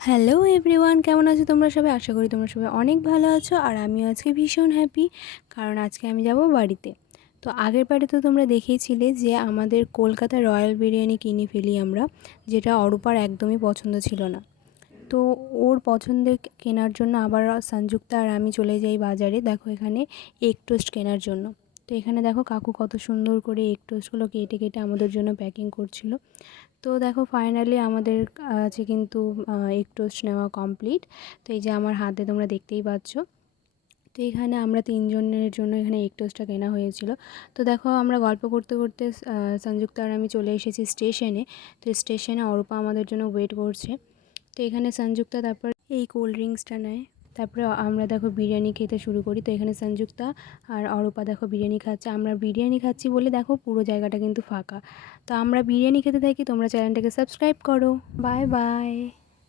Hello everyone, কেমন আছো তোমরা সবাই? আশা করি তোমরা সবাই অনেক ভালো আছো। আর আমিও আজকে ভীষণ হ্যাপি, কারণ আজকে আমি যাব বাড়িতে। তো আগের বারে তো তোমরা দেখেইছিলে যে আমাদের কলকাতার রয়্যাল বিরিয়ানি কিনে ফেলি আমরা, যেটা অরূপার একদমই পছন্দ ছিল না। তো ওর পছন্দের কেনার জন্য আবার সংযুক্তা আর আমি চলে যাই বাজারে। দেখো এখানে এগ টোস্ট কেনার জন্য। তো এখানে দেখো কাকু কত সুন্দর করে এগ টোস্টগুলো কেটে কেটে আমাদের জন্য প্যাকিং করছিল। তো দেখো ফাইনালি আমাদের কাছে কিন্তু এগ টোস্ট নেওয়া কমপ্লিট। তো এই যে আমার হাতে তোমরা দেখতেই পাচ্ছ। তো এখানে আমরা 3 জনের জন্য এখানে এগ টোস্টটা কেনা হয়েছিল। তো দেখো আমরা গল্প করতে করতে সংযুক্তা আর আমি চলে এসেছি স্টেশনে। তো স্টেশনে অরূপা আমাদের জন্য ওয়েট করছে। তো এখানে সংযুক্তা তারপর এই কোল্ড ড্রিঙ্কসটা নেয়। তারপরে আমরা দেখো বিরিয়ানি খেতে শুরু করি। তো এখানে সংযুক্তা আর অরূপা দেখো বিরিয়ানি খাচ্ছে। আমরা বিরিয়ানি খাচ্ছি বলে দেখো পুরো জায়গাটা কিন্তু ফাঁকা। তো আমরা বিরিয়ানি খেতে থাকি। তোমরা চ্যানেলটাকে সাবস্ক্রাইব করো। Bye bye.